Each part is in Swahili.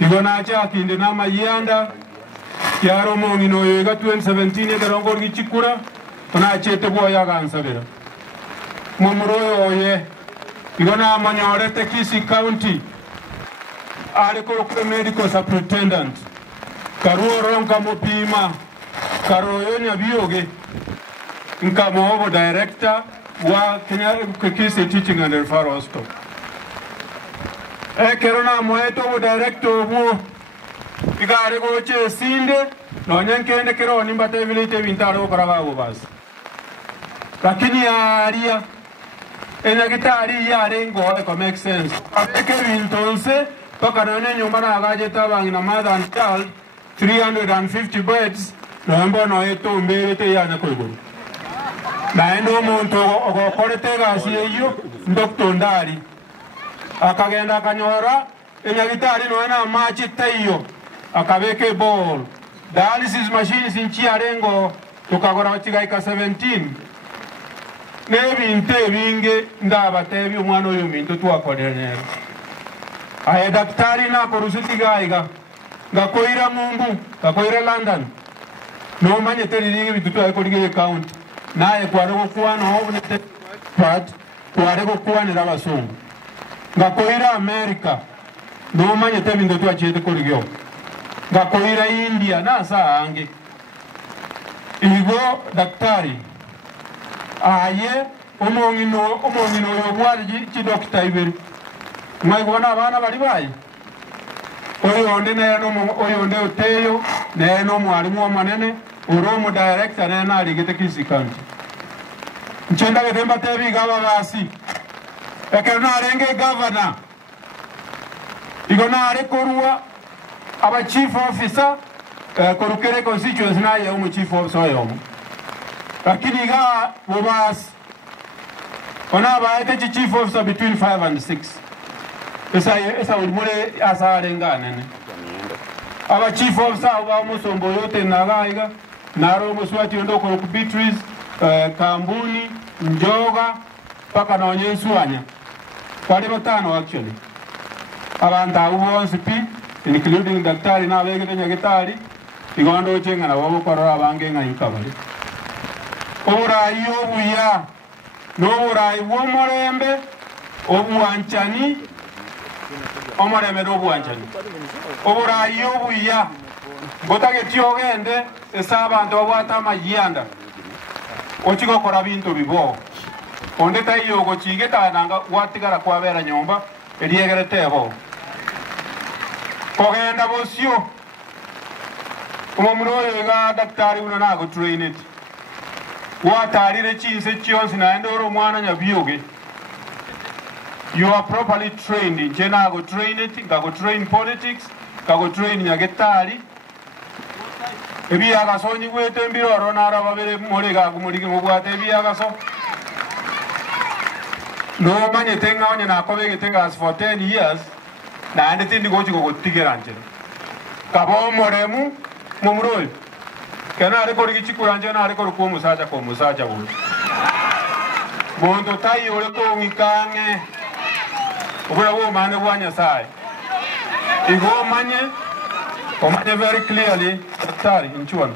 igona acha kinde na mayanda yaro mongino yoga 2017 de rongor gichikura ona chete boya gansabera momuro oye igona manyorete Kisii County ariko medical superintendent karuo ronka mopima karoyo nyabioge nkamobo director wa Kenya Kisii Teaching and Referral Hospital kerona moeto director mo igare goche sinde no nyenkende kero nimbate vilite bintaro karaga bas lakini aria ena gitari yare ngo ko make sense apeke vintonse toka none nyumba na gaje tabangi na mother and child 350 beds no mbono eto mbelete yana koiguru na endo muntu okorete gasi eyo ndokto ndari akagenda kanyora enyagitari no ena machi tayo akabeke ball dialysis machines inchi arengo tukagora chigaika 17 nebinte binge ndabatebi umwana uyu mintu twakorenera aye daktari na korusiti gaiga ngakoira Mungu ngakoira London no manye teriri bitutu ayikorige account naye kwarego kuano obunete part kwarego kuanira abasongo ngakoira America no manye tebintu twachete korigyo ngakoira India na saange igo daktari aye omongino yobwali chi doctor ibiri mwayibona abana bali bayi oyonde oyonde oteyo no mwalimu wa manene uromo director na aligete Kisii County nchenda gedemba tebi gaba basi ekena arenge governor igona arekorwa aba chief officer korukere constituency na ye chief officer yomo lakini ga bobas ona baete chief officer between 5 and 6 esa ulmure asarengana ne aba chief officer aba musombo yote nagaiga naro muswati ndo ko Beatrice Kambuni Njoga paka na Onyensuanya kwali batano actually abantu abonse pi including daktari na begete nyagitari igondo chenga na bobo korora bange ngayikabali orayo buya no orayi womorembe obuanchani omorembe do buanchani orayo buya botage tiogende esaba ndo bwata mayanda ochigo kora bintu bibo onde tayo go chigeta nanga watigara kwabera nyomba eliegeretebo kogenda bosio omumuroyo ga daktari una nago train it watarire chinse chionsi na endoro mwana nyabioge you are properly trained in jenago train it gago train politics gago train nyagetari ebi agasonyi gwete mbiro nara babere morega gumurigi mubwate ebi agaso no manye tenga onye na kobege tenga as for 10 years na ande tindi gochi go tigeranje kabo moremu mumroy kana ari korigi chikuranje na ari koruko musaja ko musaja wo mondo tai ole ko ngikange obura wo mane wanya sai igo manye o manye very clearly daktari inchuan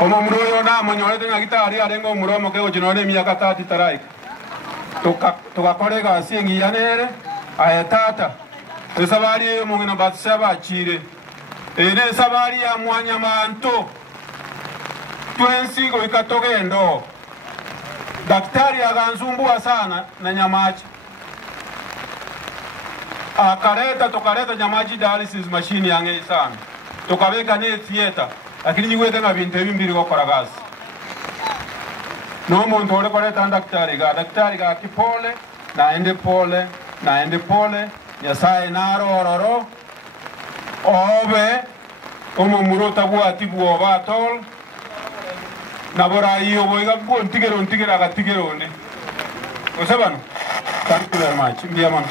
omo mroyo na manyole tenga gitari arengo muromo ke ojinone miaka 30 tarai toka korega asingi yanere ayatata esabari mungina batsaba chire ene sabari ya mwanya manto twensi go ikatogendo daktari aganzumbua sana na nyamachi tokareta nyamachi dialysis machine yange sana tokabeka ne theater lakini nyigwete na bintu ebimbiri gokora gasi no muntu ole koreta daktari ga kipole naende pole Nyasaye narororo obe omumuro tabwati bwobatol nabora iyo boiga ntigero agatigero ne osebano thank you very much ndiamana